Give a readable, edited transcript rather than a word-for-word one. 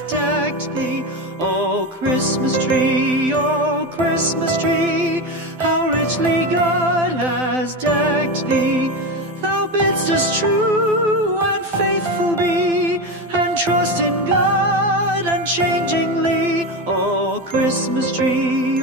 has decked thee. O Christmas tree, how richly God has decked thee. Thou bidst us true and faithful be, and trust in God unchangingly. O Christmas tree,